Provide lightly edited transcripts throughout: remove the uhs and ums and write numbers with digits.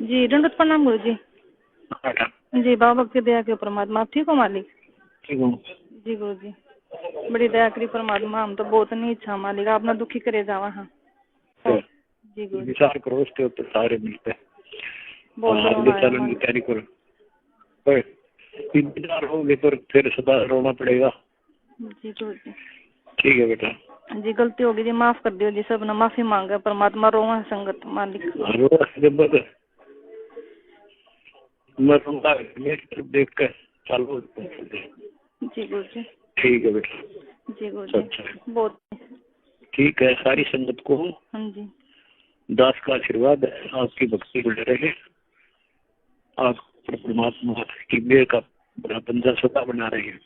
जी दंडवत प्रणाम गुरु जी। बेटा जी बाबा भक्ति दया के परमात्मा। आप ठीक हो मालिक? ठीक हूँ। जी गुरु जी बड़ी दया करी परमात्मा। हम तो बहुत नहीं इच्छा मालिक, आप ना दुखी करे जावा। हाँ जी गुरु जी विचार करो उसके ऊपर सारे मिलते हैं। बहुत आगे रोना आया चलने की मालिक। तैयारी करो। पर इंतजार होगे पर फिर सदा रोना पड़ेगा। जी गुरु जी ठीक है बेटा। जी गलती होगी जी, माफ कर दियो जी। सब ना माफी मांगे परमात्मा। रोवा संगत मालिक। जब मैं रोना मेरी तरफ देख कर चालू जी गुरु जी। ठीक है बेटा। जी गुरु जी अच्छा बहुत। ठीक है। सारी संगत को हाँ जी दास का आशीर्वाद है, आपकी भक्ति बढ़ रहे। आप परमात्मा की मेहर का बड़ा बंदा सदा बना रहे हैं।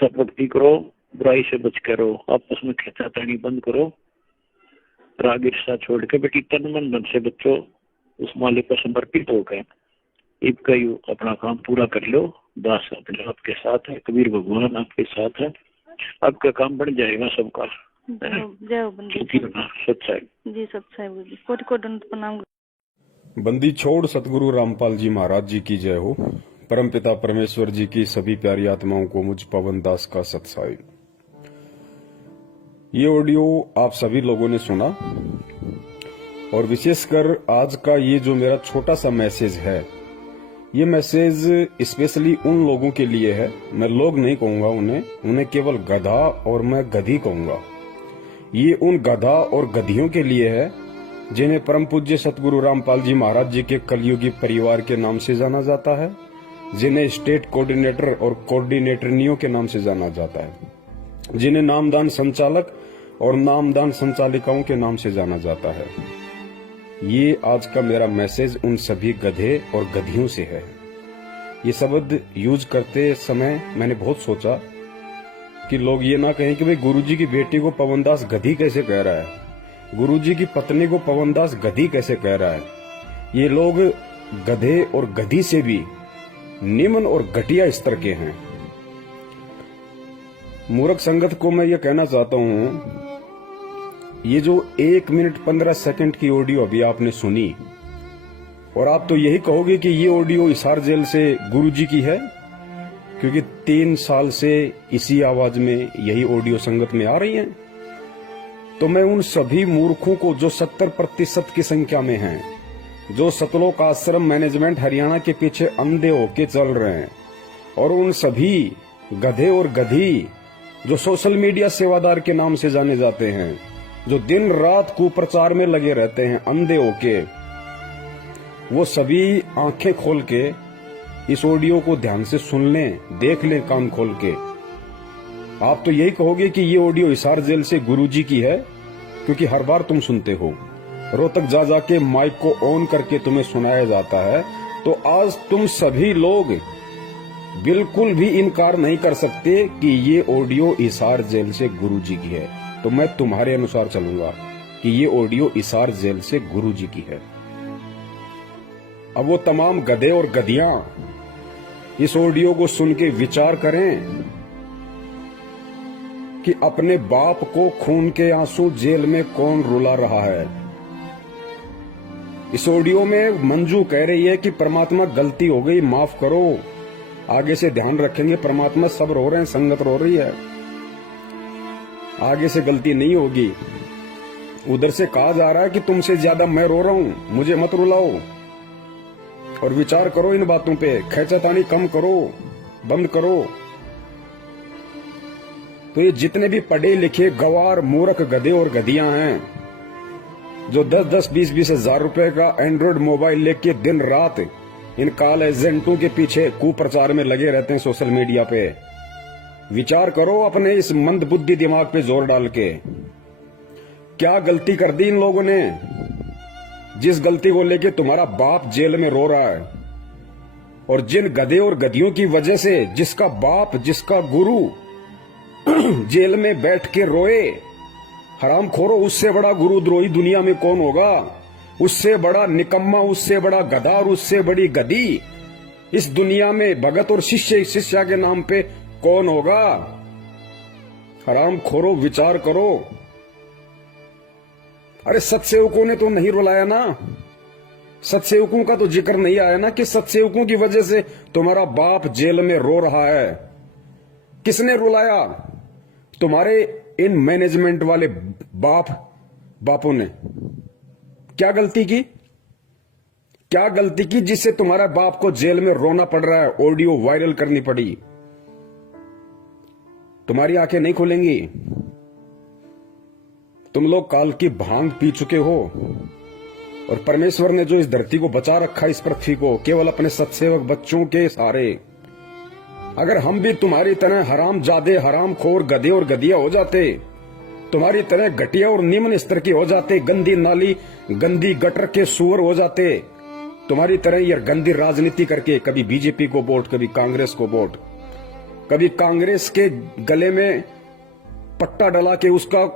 सब भक्ति करो, बुराई से बच करो, आपस में खींचातानी बंद करो, राग ईर्ष्या छोड़ के बेटी तन मन धन से बच्चों उस मालिक को समर्पित होकर इनका यू अपना काम पूरा कर लो। दास अपने आपके साथ है, कबीर भगवान आपके साथ है, आपका काम बढ़ जाएगा सबका। जय हो बंदी। सच्चाई जी सच्चाई गुरु जी। कोटि कोटि दंडवत प्रणाम। बंदी छोड़ सतगुरु रामपाल जी महाराज जी की जय हो। परमपिता परमेश्वर जी की सभी प्यारी आत्माओं को मुझ पवन दास का सत्साई। ये ऑडियो आप सभी लोगों ने सुना और विशेषकर आज का ये जो मेरा छोटा सा मैसेज है, ये मैसेज स्पेशली उन लोगों के लिए है। मैं लोग नहीं कहूंगा उन्हें केवल गधा और मैं गधी कहूंगा। ये उन गधा और गधियों के लिए है जिन्हें परम पूज्य सतगुरु रामपाल जी महाराज जी के कलयुगी परिवार के नाम से जाना जाता है, जिन्हें स्टेट कोऑर्डिनेटर और कोऑर्डिनेटरनियों के नाम से जाना जाता है, जिन्हें नामदान संचालक और नामदान संचालिकाओं के नाम से जाना जाता है। ये आज का मेरा मैसेज उन सभी गधे और गधियों से है। ये शब्द यूज करते समय मैंने बहुत सोचा कि लोग ये ना कहें कि भाई गुरुजी की बेटी को पवनदास गधी कैसे कह रहा है, गुरुजी की पत्नी को पवनदास गधी कैसे कह रहा है। ये लोग गधे और गधी से भी निम्न और घटिया स्तर के हैं। मूर्ख संगत को मैं ये कहना चाहता हूं, ये जो 1 मिनट 15 सेकंड की ऑडियो अभी आपने सुनी और आप तो यही कहोगे कि ये ऑडियो हिसार जेल से गुरुजी की है, क्योंकि 3 साल से इसी आवाज में यही ऑडियो संगत में आ रही है। तो मैं उन सभी मूर्खों को जो 70% की संख्या में हैं, जो सतलोक आश्रम मैनेजमेंट हरियाणा के पीछे अंधे होके चल रहे हैं, और उन सभी गधे और गधी जो सोशल मीडिया सेवादार के नाम से जाने जाते हैं, जो दिन रात कुप्रचार में लगे रहते हैं अंधे होके, वो सभी आंखें खोल के इस ऑडियो को ध्यान से सुन लें, देख लें कान खोल के। आप तो यही कहोगे कि ये ऑडियो हिसार जेल से गुरुजी की है, क्योंकि हर बार तुम सुनते हो, रोहतक जा जाके माइक को ऑन करके तुम्हें सुनाया जाता है। तो आज तुम सभी लोग बिल्कुल भी इनकार नहीं कर सकते कि ये ऑडियो हिसार जेल से गुरुजी की है। तो मैं तुम्हारे अनुसार चलूंगा कि ये ऑडियो हिसार जेल से गुरुजी की है। अब वो तमाम गधे और गधियां इस ऑडियो को सुन के विचार करें कि अपने बाप को खून के आंसू जेल में कौन रुला रहा है। इस ऑडियो में मंजू कह रही है कि परमात्मा गलती हो गई, माफ करो, आगे से ध्यान रखेंगे। परमात्मा सब रो रहे हैं, संगत रो रही है, आगे से गलती नहीं होगी। उधर से कहा जा रहा है कि तुमसे ज्यादा मैं रो रहा हूं, मुझे मत रुलाओ। और विचार करो इन बातों पे, खैचतानी कम करो, बंद करो। तो ये जितने भी पढ़े लिखे गवार मूर्ख गधे और गधियां हैं, जो 10-10, 20-20 हजार रुपए का एंड्रॉइड मोबाइल लेके दिन रात इन काल एजेंटों के पीछे कुप्रचार में लगे रहते हैं सोशल मीडिया पे, विचार करो अपने इस मंद बुद्धि दिमाग पे जोर डाल के, क्या गलती कर दी इन लोगों ने, जिस गलती को लेके तुम्हारा बाप जेल में रो रहा है। और जिन गधे और गधियों की वजह से जिसका बाप, जिसका गुरु जेल में बैठ के रोए, हराम खोरो, उससे बड़ा गुरुद्रोही दुनिया में कौन होगा, उससे बड़ा निकम्मा, उससे बड़ा गधा और उससे बड़ी गधी इस दुनिया में भगत और शिष्या के नाम पे कौन होगा। हराम खोरो, विचार करो। अरे सत्सेवकों ने तो नहीं रुलाया ना, सत्सेवकों का तो जिक्र नहीं आया ना कि सत्सेवकों की वजह से तुम्हारा बाप जेल में रो रहा है। किसने रुलाया? तुम्हारे इन मैनेजमेंट वाले बापों ने। क्या गलती की? क्या गलती की जिससे तुम्हारा बाप को जेल में रोना पड़ रहा है, ऑडियो वायरल करनी पड़ी? तुम्हारी आंखें नहीं खुलेंगी। तुम लोग काल की भांग पी चुके हो और परमेश्वर ने जो इस धरती को बचा रखा, इस पृथ्वी को, केवल अपने सत्सेवक बच्चों के सहारे। अगर हम भी तुम्हारी तरह हरामजादे, हरामखोर, गधे और गधिया हो जाते, तुम्हारी तरह घटिया और निम्न स्तर के हो जाते, गंदी नाली, गंदी गटर के सुअर हो जाते, तुम्हारी तरह ये गंदी राजनीति करके कभी बीजेपी को वोट, कभी कांग्रेस को वोट, कभी कांग्रेस के गले में पट्टा डला के उसका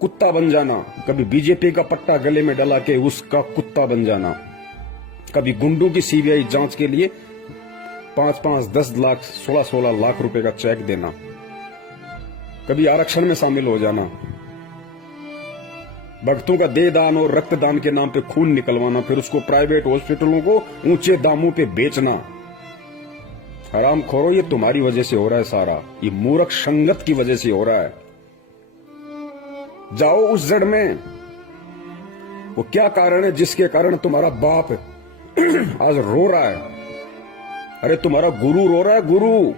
कुत्ता बन जाना, कभी बीजेपी का पट्टा गले में डला के उसका कुत्ता बन जाना, कभी गुंडों की सीबीआई जांच के लिए 5-5, 10 लाख, 16-16 लाख रुपए का चेक देना, कभी आरक्षण में शामिल हो जाना, भक्तों का देह दान और रक्तदान के नाम पे खून निकलवाना, फिर उसको प्राइवेट हॉस्पिटलों को ऊंचे दामों पे बेचना। हरामखोरो, ये तुम्हारी वजह से हो रहा है सारा। ये मूर्ख संगत की वजह से हो रहा है। जाओ उस जड़ में, वो क्या कारण है जिसके कारण तुम्हारा बाप आज रो रहा है? अरे तुम्हारा गुरु रो रहा है, गुरु।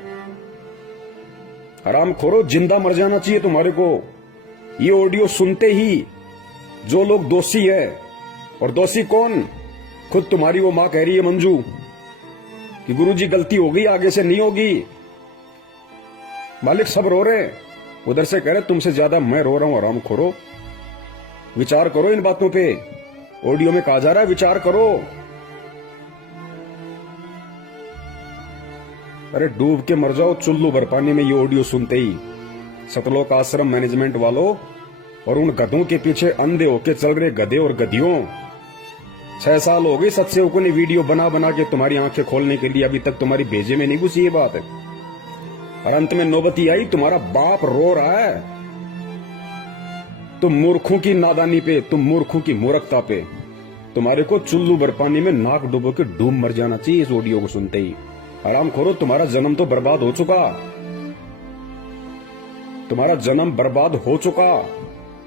हरामखोरो, जिंदा मर जाना चाहिए तुम्हारे को। ये ऑडियो सुनते ही जो लोग दोषी है, और दोषी कौन? खुद तुम्हारी वो मां कह रही है, मंजू, कि गुरुजी गलती हो गई, आगे से नहीं होगी। मालिक सब रो रहे हैं, उधर से कह रहे तुमसे ज्यादा मैं रो रहा हूं। हरामखोरो, विचार करो इन बातों पे। ऑडियो में कहा जा रहा है विचार करो। अरे डूब के मर जाओ चुल्लू भर पानी में ये ऑडियो सुनते ही। सतलोक आश्रम मैनेजमेंट वालों और उन गधों के पीछे अंधे होके चल रहे गधे और गधियों, 6 साल हो गए सत्सेवकों ने वीडियो बना बना के तुम्हारी आंखें खोलने के लिए, अभी तक तुम्हारी भेजे में नहीं घुसी ये बात है। और अंत में नौबती आई, तुम्हारा बाप रो रहा है। तुम मूर्खों की नादानी पे, तुम मूर्खों की मूर्खता पे, तुम्हारे को चुल्लू भर पानी में नाक डुबो के डूब मर जाना चाहिए इस ऑडियो को सुनते ही। हरामखोरो, तुम्हारा जन्म तो बर्बाद हो चुका, तुम्हारा जन्म बर्बाद हो चुका,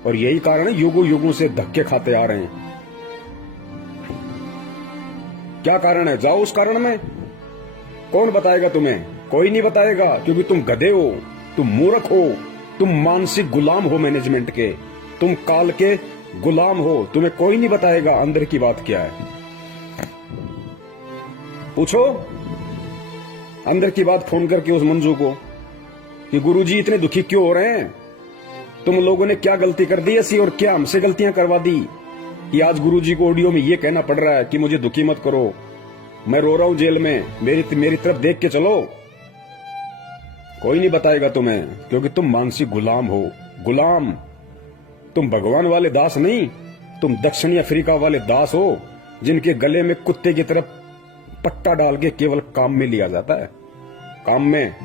और यही कारण है युगों युगों से धक्के खाते आ रहे हैं। क्या कारण है? जाओ उस कारण में। कौन बताएगा तुम्हें? कोई नहीं बताएगा, क्योंकि तुम गधे हो, तुम मूर्ख हो, तुम मानसिक गुलाम हो मैनेजमेंट के, तुम काल के गुलाम हो। तुम्हें कोई नहीं बताएगा अंदर की बात क्या है। पूछो अंदर की बात फोन करके उस मंजू को कि गुरुजी इतने दुखी क्यों हो रहे हैं, तुम लोगों ने क्या गलती कर दी ऐसी, और क्या हमसे गलतियां करवा दी कि आज गुरुजी को ऑडियो में ये कहना पड़ रहा है कि मुझे दुखी मत करो, मैं रो रहा हूं जेल में, मेरी तरफ देख के चलो। कोई नहीं बताएगा तुम्हें, क्योंकि तुम मानसिक गुलाम हो। गुलाम, तुम भगवान वाले दास नहीं, तुम दक्षिणी अफ्रीका वाले दास हो, जिनके गले में कुत्ते की तरफ पट्टा डाल के केवल काम में लिया जाता है। काम में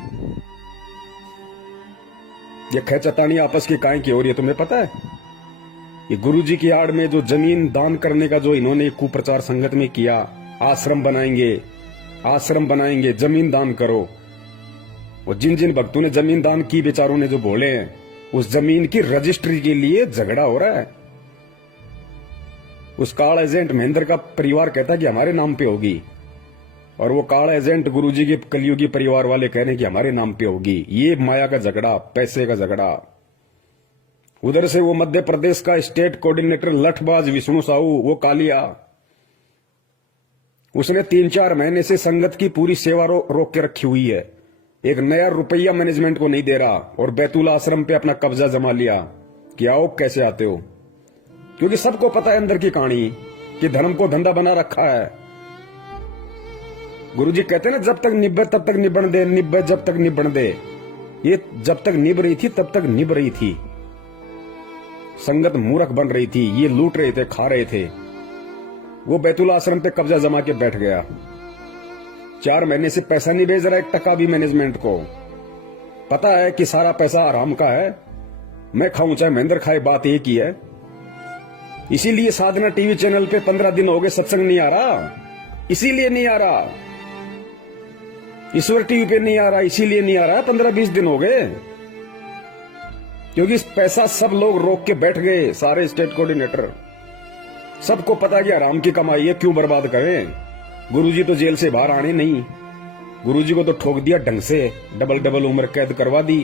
ये खैचतानी आपस की काहे की हो रही है तुम्हें पता है? ये गुरुजी की आड़ में जो जमीन दान करने का जो इन्होंने कुप्रचार संगत में किया, आश्रम बनाएंगे, जमीन दान करो। और जिन जिन भक्तों ने जमीन दान की, बेचारों ने जो बोले हैं, उस जमीन की रजिस्ट्री के लिए झगड़ा हो रहा है। उस काल एजेंट महेंद्र का परिवार कहता है कि हमारे नाम पे होगी, और वो काल एजेंट गुरुजी के कलयुगी परिवार वाले कह रहे हैं कि हमारे नाम पे होगी। ये माया का झगड़ा, पैसे का झगड़ा। उधर से वो मध्य प्रदेश का स्टेट कोऑर्डिनेटर लठबाज विष्णु साहू, वो कालिया, उसने 3-4 महीने से संगत की पूरी सेवा रोक के रखी हुई है। एक नया रुपया मैनेजमेंट को नहीं दे रहा, और बैतूल आश्रम पे अपना कब्जा जमा लिया कि आओ कैसे आते हो, क्योंकि सबको पता है अंदर की कहानी कि धर्म को धंधा बना रखा है। गुरुजी कहते हैं ना, जब तक निब्बे तब तक निबण दे, निब्बे जब तक निबण दे। ये जब तक निभ रही थी तब तक निभ रही थी। संगत मूर्ख बन रही थी, ये लूट रहे थे, खा रहे थे। वो बैतूल आश्रम पे कब्जा जमा के बैठ गया। 4 महीने से पैसा नहीं भेज रहा, 1 टका भी मैनेजमेंट को। पता है कि सारा पैसा आराम का है, मैं खाऊं चाहे महेंद्र खाए, बात एक ही है। इसीलिए साधना टीवी चैनल पे 15 दिन हो गए सत्संग नहीं आ रहा, इसीलिए नहीं आ रहा। ईश्वर टीवी पे नहीं आ रहा, इसीलिए नहीं आ रहा। 15-20 दिन हो गए, क्योंकि पैसा सब लोग रोक के बैठ गए, सारे स्टेट कोऑर्डिनेटर। सबको पता कि आराम की कमाई है, क्यों बर्बाद करें। गुरुजी तो जेल से बाहर आने नहीं, गुरुजी को तो ठोक दिया ढंग से, डबल उम्र कैद करवा दी।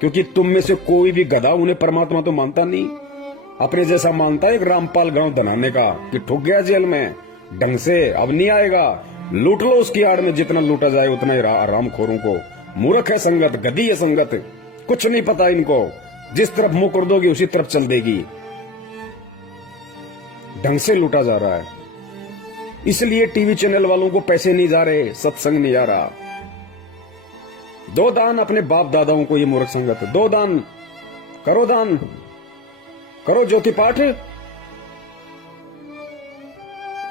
क्योंकि तुम में से कोई भी गधा उन्हें परमात्मा तो मानता नहीं, अपने जैसा मानता है एक रामपाल गांव धनाने का, कि ठुक गया जेल में ढंग से, अब नहीं आएगा। लूट लो उसकी आड़ में, जितना लूटा जाए उतना ही। आरामखोरों को मूर्ख है संगत, गधी है संगत, कुछ नहीं पता इनको। जिस तरफ मुंह कर दोगे उसी तरफ चल देगी। ढंग से लूटा जा रहा है, इसलिए टीवी चैनल वालों को पैसे नहीं जा रहे, सत्संग नहीं आ रहा। दो दान अपने बाप दादाओं को, ये मूर्ख संगत। दो दान करो, दान करो, ज्योति पाठ।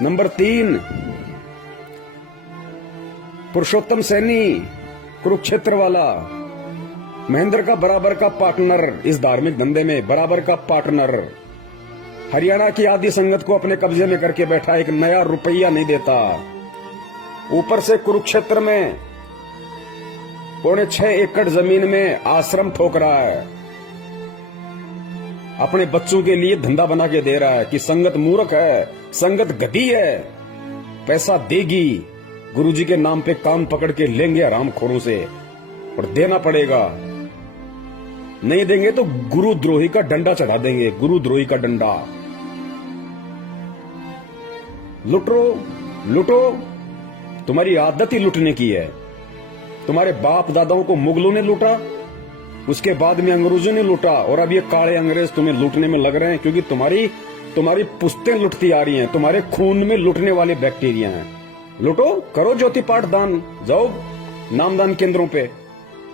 नंबर 3, पुरुषोत्तम सैनी कुरुक्षेत्र वाला, महेंद्र का बराबर का पार्टनर इस धार्मिक धंधे में, बराबर का पार्टनर। हरियाणा की आदि संगत को अपने कब्जे में करके बैठा, एक नया रुपया नहीं देता। ऊपर से कुरुक्षेत्र में 6.25 एकड़ जमीन में आश्रम ठोक रहा है, अपने बच्चों के लिए धंधा बना के दे रहा है। कि संगत मूर्ख है, संगत गधी है, पैसा देगी, गुरुजी के नाम पे कान पकड़ के लेंगे हरामखोरों से, और देना पड़ेगा। नहीं देंगे तो गुरुद्रोही का डंडा चढ़ा देंगे, गुरुद्रोही का डंडा। लुटो लुटो, तुम्हारी आदत ही लुटने की है। तुम्हारे बाप दादाओं को मुगलों ने लूटा, उसके बाद में अंग्रेजों ने लूटा, और अब ये काले अंग्रेज तुम्हें लूटने में लग रहे हैं, क्योंकि तुम्हारी पुश्तें लुटती आ रही हैं, तुम्हारे खून में लुटने वाले बैक्टीरिया हैं। लुटो, करो ज्योति पाठ दान, जाओ नामदान केंद्रों पे।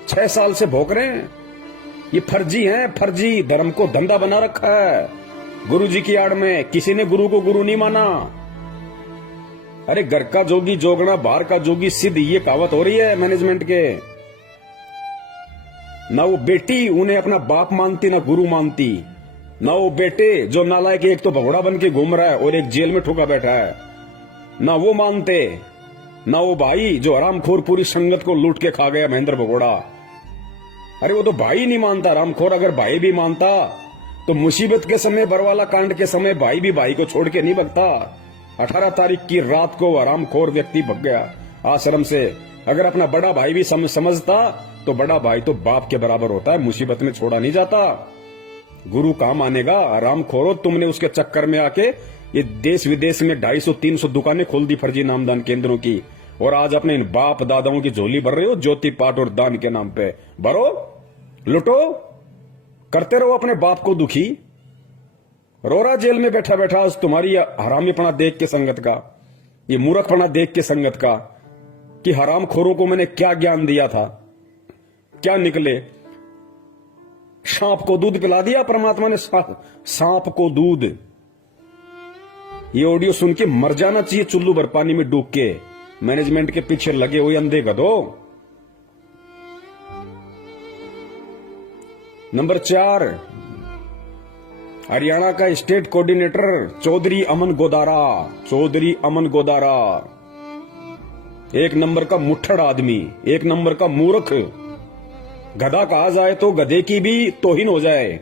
6 साल से भोग रहे हैं, ये फर्जी हैं, फर्जी। धर्म को धंधा बना रखा है गुरुजी की आड़ में। किसी ने गुरु को गुरु नहीं माना। अरे घर का जोगी जोगना, बाहर का जोगी सिद्ध, ये कहावत हो रही है मैनेजमेंट के। ना वो बेटी उन्हें अपना बाप मानती, ना गुरु मानती। ना वो बेटे जो नालायक, एक तो भगोड़ा बन के घूम रहा है और एक जेल में ठुका बैठा है, ना वो मानते। ना वो भाई जो हरामखोर पूरी संगत को लूट के खा गया, महेंद्र भगोड़ा। अरे वो तो भाई नहीं मानता हरामखोर। अगर भाई भी मानता तो मुसीबत के समय, बरवाला कांड के समय, भाई भी भाई को छोड़ के नहीं भगता। 18 तारीख की रात को हरामखोर व्यक्ति भग गया आश्रम से। अगर अपना बड़ा भाई भी समझता तो बड़ा भाई तो बाप के बराबर होता है, मुसीबत में छोड़ा नहीं जाता। गुरु कहां मानेगा। हरामखोरो, तुमने उसके चक्कर में आके ये देश विदेश में 250-300 दुकानें खोल दी फर्जी नामदान केंद्रों की, और आज अपने इन बाप दादाओं की झोली भर रहे हो ज्योति पाठ और दान के नाम पे। भरो, लुटो, करते रहो अपने बाप को दुखी। रोरा जेल में बैठा बैठा आज तुम्हारी हरामीपना देख के संगत का, ये मूर्खपना देख के संगत का, कि हरामखोरों को मैंने क्या ज्ञान दिया था, क्या निकले। सांप को दूध पिला दिया परमात्मा ने, सांप को दूध। ये ऑडियो सुन के मर जाना चाहिए चुल्लू भर पानी में डूब के, मैनेजमेंट के पीछे लगे हुए अंधे गधो। नंबर 4, हरियाणा का स्टेट कोऑर्डिनेटर चौधरी अमन गोदारा। चौधरी अमन गोदारा एक नंबर का मुट्ठड़ आदमी, एक नंबर का मूर्ख। गधा कहा जाए तो गधे की भी तौहीन हो जाए।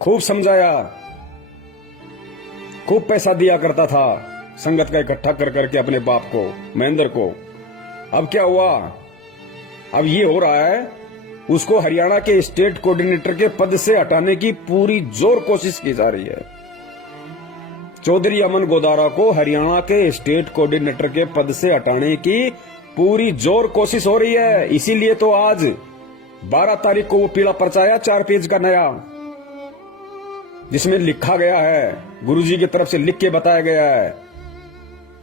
खूब समझाया, खूब पैसा दिया करता था संगत का इकट्ठा कर करके अपने बाप को, महेंद्र को। अब क्या हुआ, अब ये हो रहा है, उसको हरियाणा के स्टेट कोऑर्डिनेटर के पद से हटाने की पूरी जोर कोशिश की जा रही है। चौधरी अमन गोदारा को हरियाणा के स्टेट कोऑर्डिनेटर के पद से हटाने की पूरी जोर कोशिश हो रही है। इसीलिए तो आज 12 तारीख को वो पीला पर्चा आया 4 पेज का नया, जिसमें लिखा गया है, गुरुजी की तरफ से लिख के बताया गया है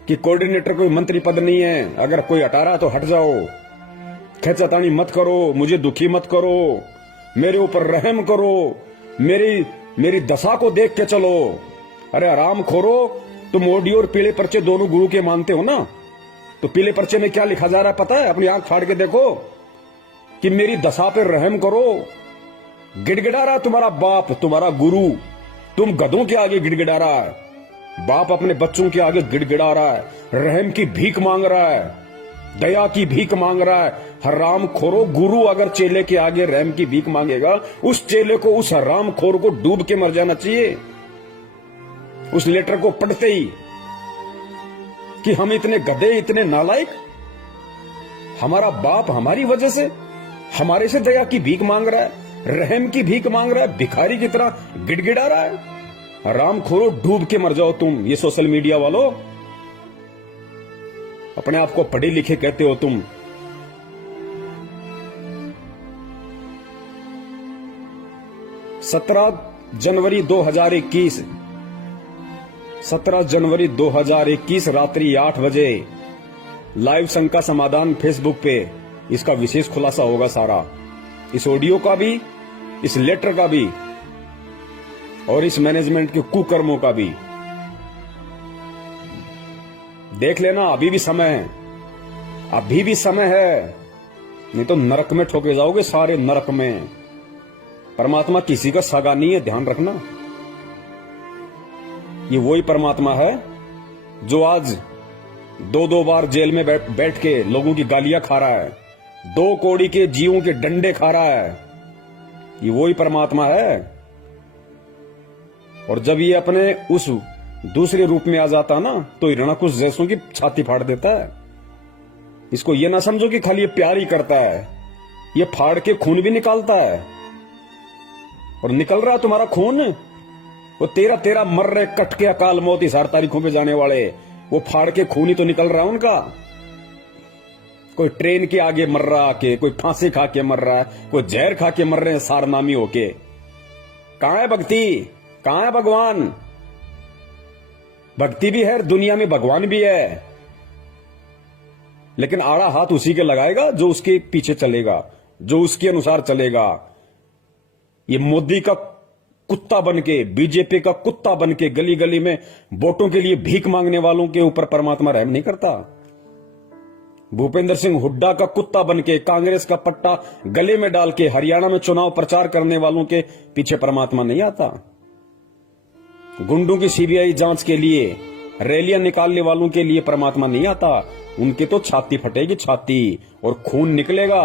कि कोऑर्डिनेटर कोई मंत्री पद नहीं है, अगर कोई हटा रहा तो हट जाओ, खेचातानी मत करो, मुझे दुखी मत करो, मेरे ऊपर रहम करो, मेरी दशा को देख के चलो। अरे आराम खोरो, तुम ऑडियो और पीले पर्चे दोनों गुरु के मानते हो ना, तो पीले पर्चे में क्या लिखा जा रहा है पता है? अपनी आंख फाड़ के देखो कि मेरी दशा पे रहम करो, गिड़गिड़ा रहा तुम्हारा बाप, तुम्हारा गुरु, तुम गधों के आगे गिड़गिड़ा रहा है। बाप अपने बच्चों के आगे गिड़गिड़ा रहा है, रहम की भीख मांग रहा है, दया की भीख मांग रहा है। हराम खोरो, गुरु अगर चेले के आगे रहम की भीख मांगेगा, उस चेले को, उस हराम खोर को डूब के मर जाना चाहिए उस लेटर को पढ़ते ही, कि हम इतने गधे, इतने नालायक। हमारा बाप हमारी वजह से, हमारे से दया की भीख मांग रहा है, रहम की भीख मांग रहा है, भिखारी की तरह गिड़गिड़ा रहा है। हराम खोरो, डूब के मर जाओ तुम। ये सोशल मीडिया वालों, अपने आप को पढ़े लिखे कहते हो तुम। जनवरी 2021 रात्रि 8 बजे लाइव संघ का समाधान फेसबुक पे इसका विशेष खुलासा होगा सारा, इस ऑडियो का भी, इस लेटर का भी और इस मैनेजमेंट के कुकर्मों का भी। देख लेना, अभी भी समय है, अभी भी समय है, नहीं तो नरक में ठोके जाओगे, सारे नरक में। परमात्मा किसी का सगा नहीं है, ध्यान रखना। ये वही परमात्मा है जो आज 2-2 बार जेल में बैठ के लोगों की गालियां खा रहा है, 2 कौड़ी के जीवों के डंडे खा रहा है। ये वही परमात्मा है। और जब ये अपने उस दूसरे रूप में आ जाता ना, तो हिरणाकुश जैसों की छाती फाड़ देता है। इसको ये ना समझो कि खाली ये प्यार ही करता है, ये फाड़ के खून भी निकालता है। और निकल रहा तुम्हारा खून, वो 13 मर रहे, कट के अकाल मौत इस 8 तारीखों पे जाने वाले, वो फाड़ के खून ही तो निकल रहा है उनका। कोई ट्रेन के आगे मर रहा के, कोई फांसी खा के मर रहा है, कोई जहर खा के मर रहे हैं सारनामी होके। कहां है भक्ति, कहां है भगवान? भक्ति भी है, दुनिया में भगवान भी है, लेकिन आड़ा हाथ उसी के लगाएगा जो उसके पीछे चलेगा, जो उसके अनुसार चलेगा। ये मोदी का कुत्ता बनके, बीजेपी का कुत्ता बनके गली गली में वोटों के लिए भीख मांगने वालों के ऊपर परमात्मा रहम नहीं करता। भूपेंद्र सिंह हुड्डा का कुत्ता बनके, कांग्रेस का पट्टा गले में डाल के हरियाणा में चुनाव प्रचार करने वालों के पीछे परमात्मा नहीं आता। गुंडों की सीबीआई जांच के लिए रैलियां निकालने वालों के लिए परमात्मा नहीं आता। उनकी तो छाती फटेगी, छाती, और खून निकलेगा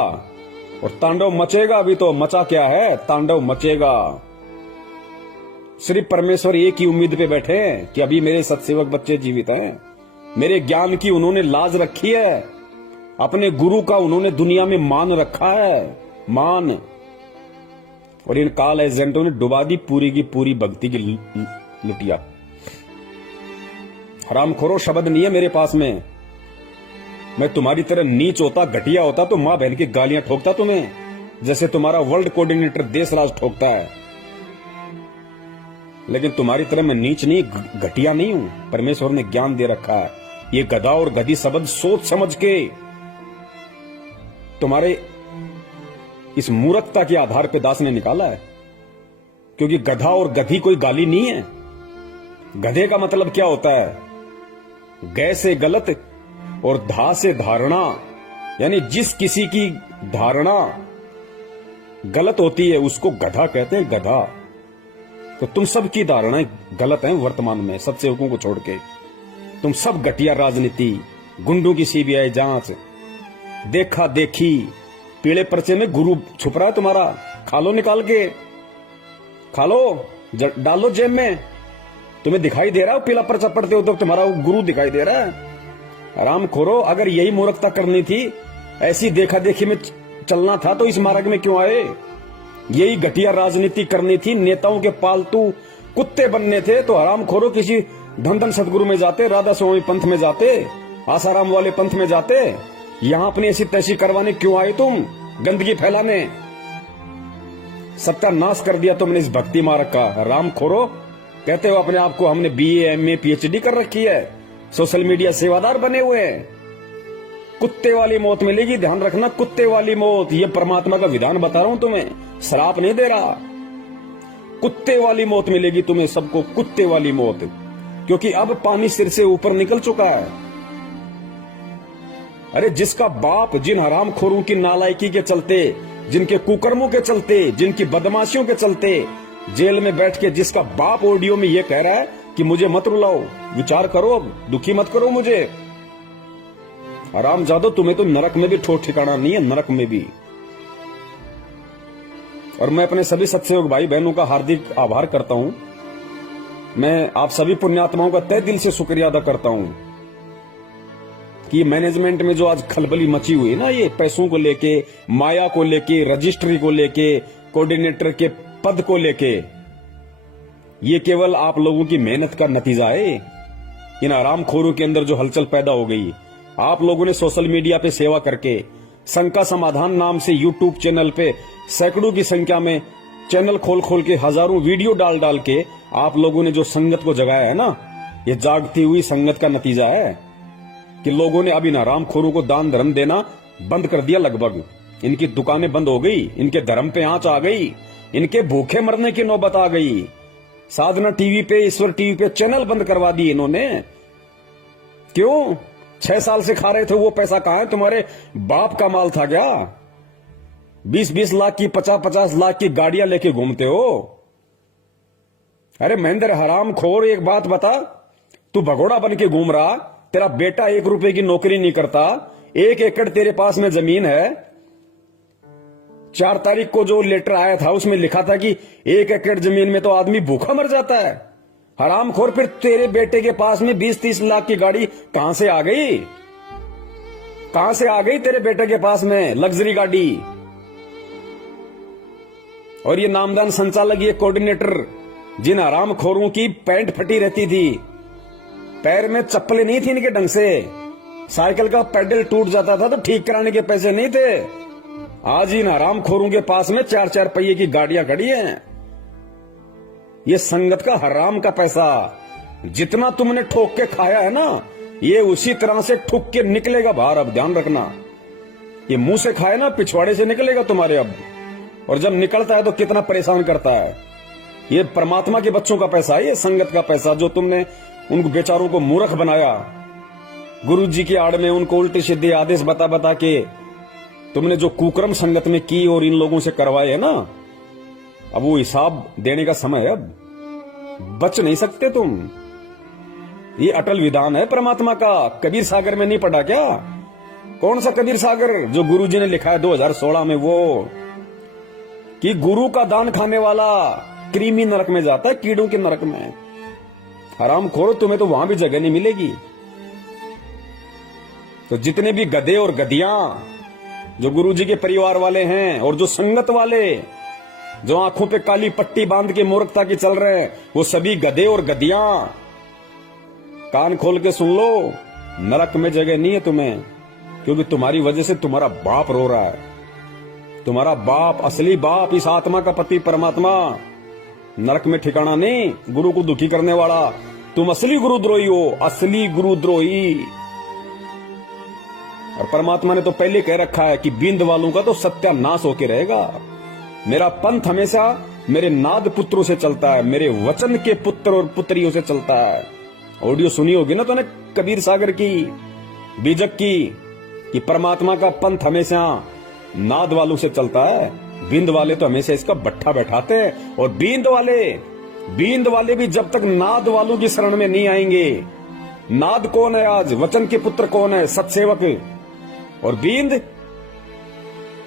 और तांडव मचेगा। अभी तो मचा क्या है, तांडव मचेगा। सिर्फ परमेश्वर एक ही उम्मीद पे बैठे हैं कि अभी मेरे सत्सेवक बच्चे जीवित हैं, मेरे ज्ञान की उन्होंने लाज रखी है, अपने गुरु का उन्होंने दुनिया में मान रखा है, मान। और इन काल एजेंटों ने डुबा दी पूरी की पूरी भक्ति की लुटिया। हरामखोरो शब्द नहीं है मेरे पास में। मैं तुम्हारी तरह नीच होता, घटिया होता तो मां बहन की गालियां ठोकता तुम्हें, जैसे तुम्हारा वर्ल्ड कोऑर्डिनेटर देशराज ठोकता है। लेकिन तुम्हारी तरह मैं नीच नहीं, घटिया नहीं हूं। परमेश्वर ने ज्ञान दे रखा है। ये गधा और गधी शब्द सोच समझ के तुम्हारे इस मूर्खता के आधार पे दास ने निकाला है, क्योंकि गधा और गधी कोई गाली नहीं है। गधे का मतलब क्या होता है? गै से गलत और धा से धारणा, यानी जिस किसी की धारणा गलत होती है उसको गधा कहते हैं, गधा। तो तुम सब की धारणाएं गलत हैं वर्तमान में, सत्सेवकों को छोड़ के। तुम सब घटिया राजनीति, गुंडों की सीबीआई जांच, देखा देखी, पीले पर्चे में गुरु छुप रहा है तुम्हारा। खा लो, निकाल के खा लो, डालो जेब में। तुम्हें दिखाई दे रहा है पीला पर्चा पढ़ते हो तो तुम्हारा गुरु दिखाई दे रहा है। आराम खोरो, अगर यही मूर्खता करनी थी, ऐसी देखा देखी में चलना था तो इस मार्ग में क्यों आए? यही घटिया राजनीति करनी थी, नेताओं के पालतू कुत्ते बनने थे तो आराम खोरो किसी धन सदगुरु में जाते, राधा स्वामी पंथ में जाते, आसाराम वाले पंथ में जाते। यहां अपनी ऐसी तैसी करवाने क्यों आए तुम? गंदगी फैलाने। सत्यानाश कर दिया तुमने इस भक्ति मार्ग का। राम खोरो, कहते हो अपने आप को हमने BA MA PhD कर रखी है, सोशल मीडिया सेवादार बने हुए हैं। कुत्ते वाली मौत मिलेगी, ध्यान रखना, कुत्ते वाली मौत। ये परमात्मा का विधान बता रहा हूं तुम्हें, श्राप नहीं दे रहा। कुत्ते वाली मौत मिलेगी तुम्हें सबको, कुत्ते वाली मौत, क्योंकि अब पानी सिर से ऊपर निकल चुका है। अरे जिसका बाप जिन हरामखोरों की नालायकी के चलते जिनके कुकर्मों के चलते, जिनकी बदमाशियों के चलते जेल में बैठ के जिसका बाप ऑडियो में ये कह रहा है कि मुझे मत रुलाओ, विचार करो, अब दुखी मत करो मुझे। आराम जादो, तुम्हें तो नरक में भी ठोर ठिकाना नहीं है, नरक में भी। और मैं अपने सभी सत्सयोग भाई बहनों का हार्दिक आभार करता हूं। मैं आप सभी पुण्यात्माओं का तहे दिल से शुक्रिया अदा करता हूं कि मैनेजमेंट में जो आज खलबली मची हुई है ना, ये पैसों को लेके, माया को लेके, रजिस्ट्री को लेके, कोऑर्डिनेटर के पद को लेके, ये केवल आप लोगों की मेहनत का नतीजा है। इन आरामखोरों के अंदर जो हलचल पैदा हो गई, आप लोगों ने सोशल मीडिया पे सेवा करके, शंका समाधान नाम से यूट्यूब चैनल पे सैकड़ों की संख्या में चैनल खोल खोल के, हजारों वीडियो डाल डाल के आप लोगों ने जो संगत को जगाया है ना, ये जागती हुई संगत का नतीजा है कि लोगों ने अब इन आरामखोरों को दान धर्म देना बंद कर दिया। लगभग इनकी दुकानें बंद हो गई, इनके धर्म पे आंच आ गई, इनके भूखे मरने की नौबत आ गई। साधना टीवी पे, ईश्वर टीवी पे चैनल बंद करवा दिए इन्होंने। क्यों? 6 साल से खा रहे थे, वो पैसा कहां है? तुम्हारे बाप का माल था क्या? 20-20 लाख की, 50-50 लाख की गाड़ियां लेके घूमते हो। अरे महेंद्र हरामखोर, एक बात बता, तू भगोड़ा बन के घूम रहा, तेरा बेटा 1 रुपए की नौकरी नहीं करता, 1 एकड़ तेरे पास में जमीन है। 4 तारीख को जो लेटर आया था उसमें लिखा था कि 1 एकड़ जमीन में तो आदमी भूखा मर जाता है। हरामखोर, फिर तेरे बेटे के पास में 20-30 लाख की गाड़ी कहां से आ गई? कहां से आ गई तेरे बेटे के पास में लग्जरी गाड़ी? और ये नामदान संचालक, ये कोऑर्डिनेटर, जिन हरामखोरों की पैंट फटी रहती थी, पैर में चप्पलें नहीं थी इनके ढंग से, साइकिल का पैडल टूट जाता था तो ठीक कराने के पैसे नहीं थे। आज इन हरामखोरों के पास में 4-4 पहिए की गाड़ियां खड़ी हैं। ये संगत का हराम का पैसा जितना तुमने ठोक के खाया है ना, ये उसी तरह से ठुक के निकलेगा बाहर। अब ध्यान रखना, ये मुंह से खाए ना, पिछवाड़े से निकलेगा तुम्हारे अब। और जब निकलता है तो कितना परेशान करता है। ये परमात्मा के बच्चों का पैसा है, ये संगत का पैसा, जो तुमने उनको बेचारों को मूर्ख बनाया। गुरु जी की आड़ में उनको उल्टे सीधे आदेश बता बता के तुमने जो कुकर्म संगत में की और इन लोगों से करवाए है ना, अब वो हिसाब देने का समय है। अब बच नहीं सकते तुम। ये अटल विधान है परमात्मा का। कबीर सागर में नहीं पढ़ा क्या? कौन सा कबीर सागर जो गुरु जी ने लिखा है 2016 में, वो कि गुरु का दान खाने वाला कृमि नरक में जाता है, कीड़ों के नरक में। हरामखोरो, तुम्हें तो वहां भी जगह नहीं मिलेगी। तो जितने भी गधे और गधियां जो गुरु जी के परिवार वाले हैं और जो संगत वाले जो आंखों पे काली पट्टी बांध के मूर्खता की चल रहे हैं, वो सभी गधे और गधियां कान खोल के सुन लो, नरक में जगह नहीं है तुम्हें। क्योंकि तुम्हारी वजह से तुम्हारा बाप रो रहा है। तुम्हारा बाप, असली बाप, इस आत्मा का पति परमात्मा, नरक में ठिकाना नहीं, गुरु को दुखी करने वाला। तुम असली गुरुद्रोही हो, असली गुरुद्रोही। और परमात्मा ने तो पहले कह रखा है कि बींद वालों का तो सत्यानाश होके रहेगा। मेरा पंथ हमेशा मेरे नाद पुत्रों से चलता है, मेरे वचन के पुत्र और पुत्रियों से चलता है। ऑडियो सुनी होगी ना तूने कबीर सागर की, बीजक की, कि परमात्मा का पंथ हमेशा नाद वालों से चलता है। बींद वाले तो हमेशा इसका बट्ठा बैठाते हैं। और बींद वाले भी जब तक नाद वालों की शरण में नहीं आएंगे। नाद कौन है आज? वचन के पुत्र कौन है? सत्सेवक। और बींद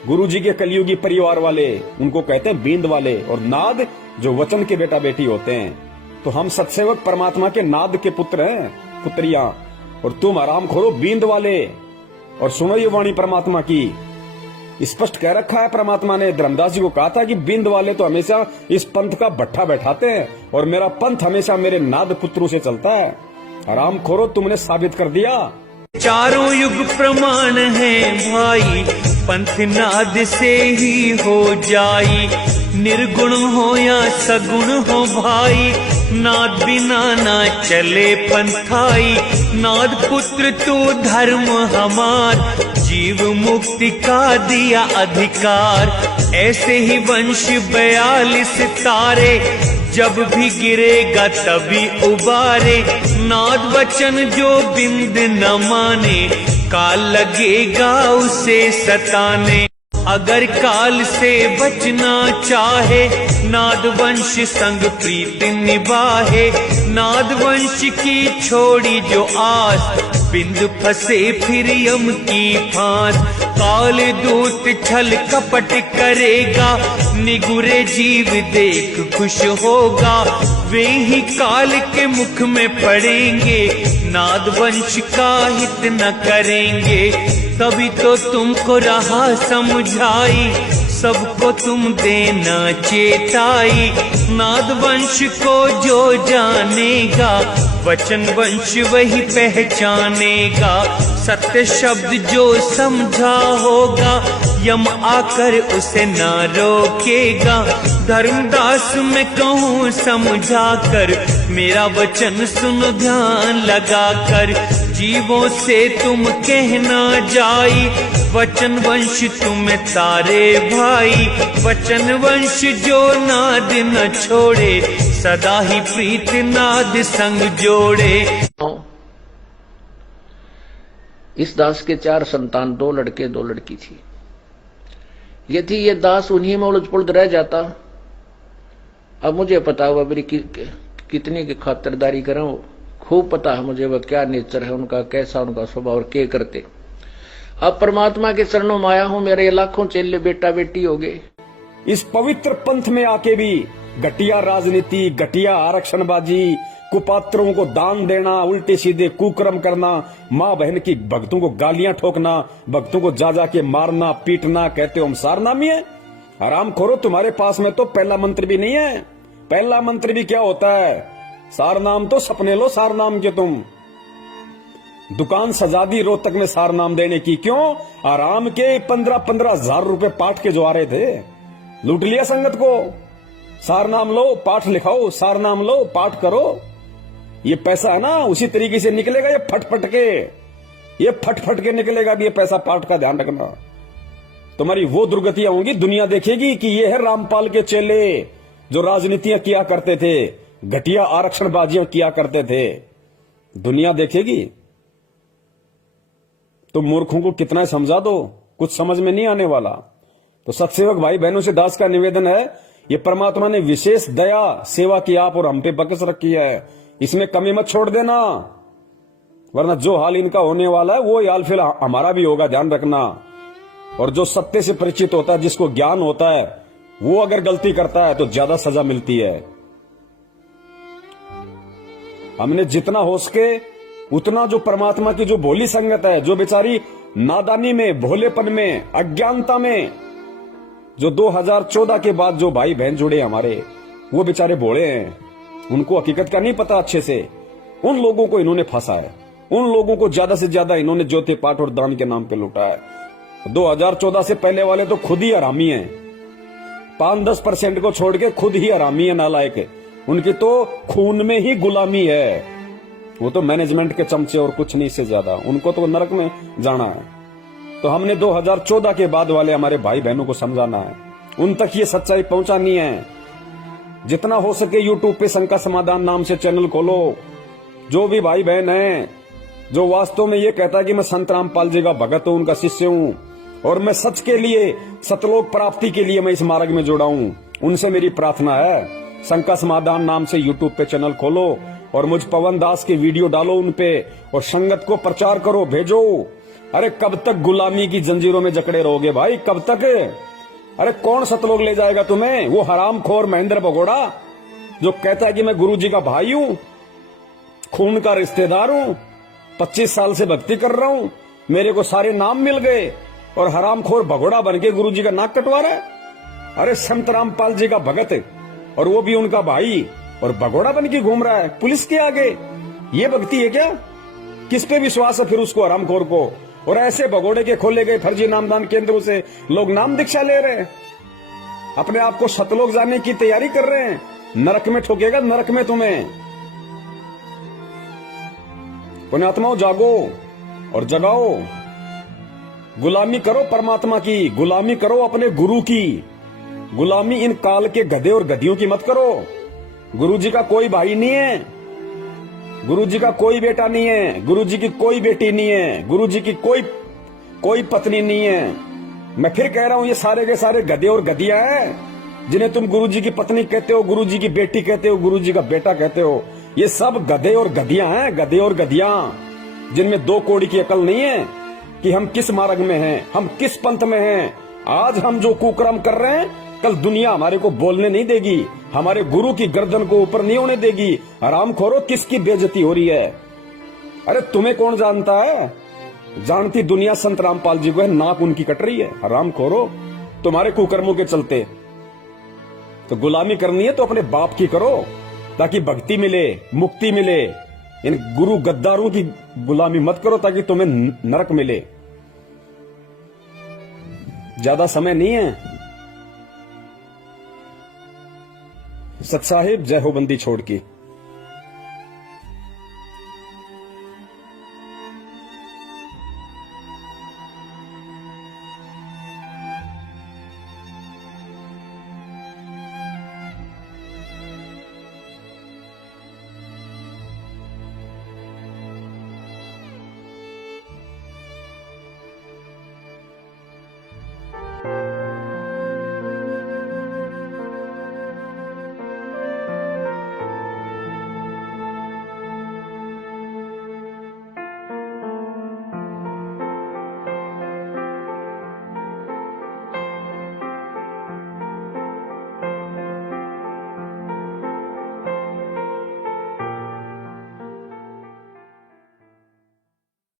गुरु जी के कलियुगी परिवार वाले, उनको कहते हैं बींद वाले। और नाद जो वचन के बेटा बेटी होते हैं। तो हम सत्सेवक परमात्मा के नाद के पुत्र हैं, पुत्रियां। और तुम हरामखोरो बींद वाले। और सुनो ये वाणी परमात्मा की, स्पष्ट कह रखा है परमात्मा ने। धर्मदास जी को कहा था कि बिंद वाले तो हमेशा इस पंथ का भट्ठा बैठाते हैं और मेरा पंथ हमेशा मेरे नाद पुत्रों से चलता है। हरामखोरो, तुमने साबित कर दिया। चारों युग प्रमाण है भाई, पंथ नाद से ही हो जाई। निर्गुण हो या सगुण हो भाई, नाद बिना ना चले पंथाई। नाद पुत्र तो धर्म हमार, जीव मुक्ति का दिया अधिकार। ऐसे ही वंश 42 तारे, जब भी गिरेगा तभी उबारे। नाद वचन जो बिंद न माने, काल लगेगा उसे सताने। अगर काल से बचना चाहे, नादवंश संग प्रीत निभाहे। नादवंश की छोड़ी जो आस, बिंद फंसे फिर यम की फांस। काल दूत छल कपट करेगा, निगुरे जीव देख खुश होगा। वे ही काल के मुख में पड़ेंगे, नादवंश का हित न करेंगे। तभी तो तुमको रहा समझाई, सबको तुम देना चेताई। नादवंश को जो जानेगा, वचन वंश वही पहचानेगा। सत्य शब्द जो समझा होगा, यम आकर उसे ना रोकेगा। धर्मदास मैं कहूँ समझा कर, मेरा वचन सुनो ध्यान लगा कर। जीवों से तुम कहना जाई, वचन वंश तुम्हें तारे भाई। वचन वंश जो नाद न छोड़े, सदा ही प्रीत नाद संग जोड़े। इस दास के 4 संतान, 2 लड़के 2 लड़की थी। यदि ये दास उन्हीं में उलझ पुलझ रह जाता, अब मुझे पता हुआ मेरी कितनी की खातिरदारी करूं, खूब पता है मुझे वह क्या नेचर है उनका, कैसा उनका स्वभाव और क्या करते। अब परमात्मा के चरणों में आया हूं, मेरे लाखों चेले बेटा बेटी हो गए। इस पवित्र पंथ में आके भी घटिया राजनीति, घटिया आरक्षणबाजी, कुपात्रों को दान देना, उल्टे सीधे कुकर्म करना, माँ बहन की भक्तों को गालियां ठोकना, भक्तों को जा जा के मारना पीटना, कहते हो हम सारनामी है। आराम खोरो, तुम्हारे पास में तो पहला मंत्र भी नहीं है। पहला मंत्र भी क्या होता है? सारनाम तो सपने लो सारनाम के तुम। दुकान सजा दी रोहतक में सारनाम देने की, क्यों? आराम के 15-15 हजार रुपए पाठ के जो आ रहे थे, लूट लिया संगत को। सारनाम लो, पाठ लिखाओ, सारनाम लो, पाठ करो। ये पैसा है ना, उसी तरीके से निकलेगा, ये फटफट के निकलेगा भी ये पैसा। पाठ का ध्यान रखना, तुम्हारी वो दुर्गतियां होंगी, दुनिया देखेगी कि ये है रामपाल के चेले जो राजनीतियां किया करते थे, घटिया आरक्षणबाजियां किया करते थे। दुनिया देखेगी। तो मूर्खों को कितना समझा दो, कुछ समझ में नहीं आने वाला। तो सत्सेवक भाई बहनों से दास का निवेदन है, ये परमात्मा ने विशेष दया सेवा की आप और हम पे बकस रखी है, इसमें कमी मत छोड़ देना, वरना जो हाल इनका होने वाला है वो हाल फिर हमारा भी होगा, ध्यान रखना। और जो सत्य से परिचित होता है, जिसको ज्ञान होता है, वो अगर गलती करता है तो ज्यादा सजा मिलती है। हमने जितना हो सके उतना जो परमात्मा की जो भोली संगत है, जो बेचारी नादानी में, भोलेपन में, अज्ञानता में, जो 2014 के बाद जो भाई बहन जुड़े हमारे, वो बेचारे भोले हैं, उनको हकीकत का नहीं पता अच्छे से। उन लोगों को इन्होंने फंसा है, उन लोगों को ज्यादा से ज्यादा इन्होंने ज्योति पाठ और दान के नाम पे लूटा है। 2014 से पहले वाले तो खुद ही हरामी हैं, 5-10% को छोड़ के खुद ही हरामी है, नालायक। उनकी तो खून में ही गुलामी है, वो तो मैनेजमेंट के चमचे और कुछ नहीं, इससे ज्यादा उनको तो नरक में जाना है। तो हमने 2014 के बाद वाले हमारे भाई बहनों को समझाना है, उन तक ये सच्चाई पहुंचानी है। जितना हो सके यूट्यूब पे शंका समाधान नाम से चैनल खोलो। जो भी भाई बहन है जो वास्तव में ये कहता है कि मैं संत रामपाल जी का भगत हूं, उनका शिष्य हूं, और मैं सच के लिए, सतलोक प्राप्ति के लिए मैं इस मार्ग में जुड़ा हूं, उनसे मेरी प्रार्थना है, शंका समाधान नाम से यूट्यूब पे चैनल खोलो और मुझ पवन दास के वीडियो डालो उन पे, और संगत को प्रचार करो, भेजो। अरे कब तक गुलामी की जंजीरों में जकड़े रहोगे भाई, कब तक? अरे कौन सतलोक ले जाएगा तुम्हें? वो हरामखोर महेंद्र भगोड़ा जो कहता है कि मैं गुरु जी का भाई हूं, खून का रिश्तेदार हूं, 25 साल से भक्ति कर रहा हूं, मेरे को सारे नाम मिल गए, और हरामखोर भगोड़ा बन के गुरु जी का नाक कटवा रहा है। अरे संत रामपाल जी का भगत, और वो भी उनका भाई, और भगोड़ा बन के घूम रहा है पुलिस के आगे। ये भक्ति है क्या? किस पे विश्वास है फिर उसको, हरामखोर को? और ऐसे भगोड़े के खोले गए फर्जी नामदान केंद्रों से लोग नाम दीक्षा ले रहे हैं, अपने आप को सतलोक जाने की तैयारी कर रहे हैं। नरक में ठोकेगा, नरक में तुम्हें। पुण्यात्माओं, जागो और जगाओ, गुलामी करो परमात्मा की, गुलामी करो अपने गुरु की, गुलामी इन काल के गधे और गधियों की मत करो। गुरु जी का कोई भाई नहीं है, गुरु जी का कोई बेटा नहीं है, गुरु जी की कोई बेटी नहीं है, गुरु जी की कोई पत्नी नहीं है। मैं फिर कह रहा हूं, ये सारे के सारे गधे और गधियां हैं, जिन्हें तुम गुरुजी की पत्नी कहते हो, गुरुजी की बेटी कहते हो, गुरुजी का बेटा कहते हो। ये सब गधे और गधियां हैं, गधे और गधियां, जिनमें दो कौड़ी की अकल नहीं है कि हम किस मार्ग में हैं, हम किस पंथ में हैं। आज हम जो कुकर्म कर रहे हैं, कल दुनिया हमारे को बोलने नहीं देगी, हमारे गुरु की गर्दन को ऊपर नहीं होने देगी। हरामखोरो, किसकी बेइज्जती हो रही है? अरे तुम्हें कौन जानता है? जानती दुनिया संत रामपाल जी को है, नाक उनकी कट रही है। हरामखोरो, तुम्हारे कुकर्मों के चलते। तो गुलामी करनी है तो अपने बाप की करो, ताकि भक्ति मिले, मुक्ति मिले। इन गुरु गद्दारों की गुलामी मत करो, ताकि तुम्हें नरक मिले। ज्यादा समय नहीं है। सत साहिब, जय हो बंदी छोड़ की।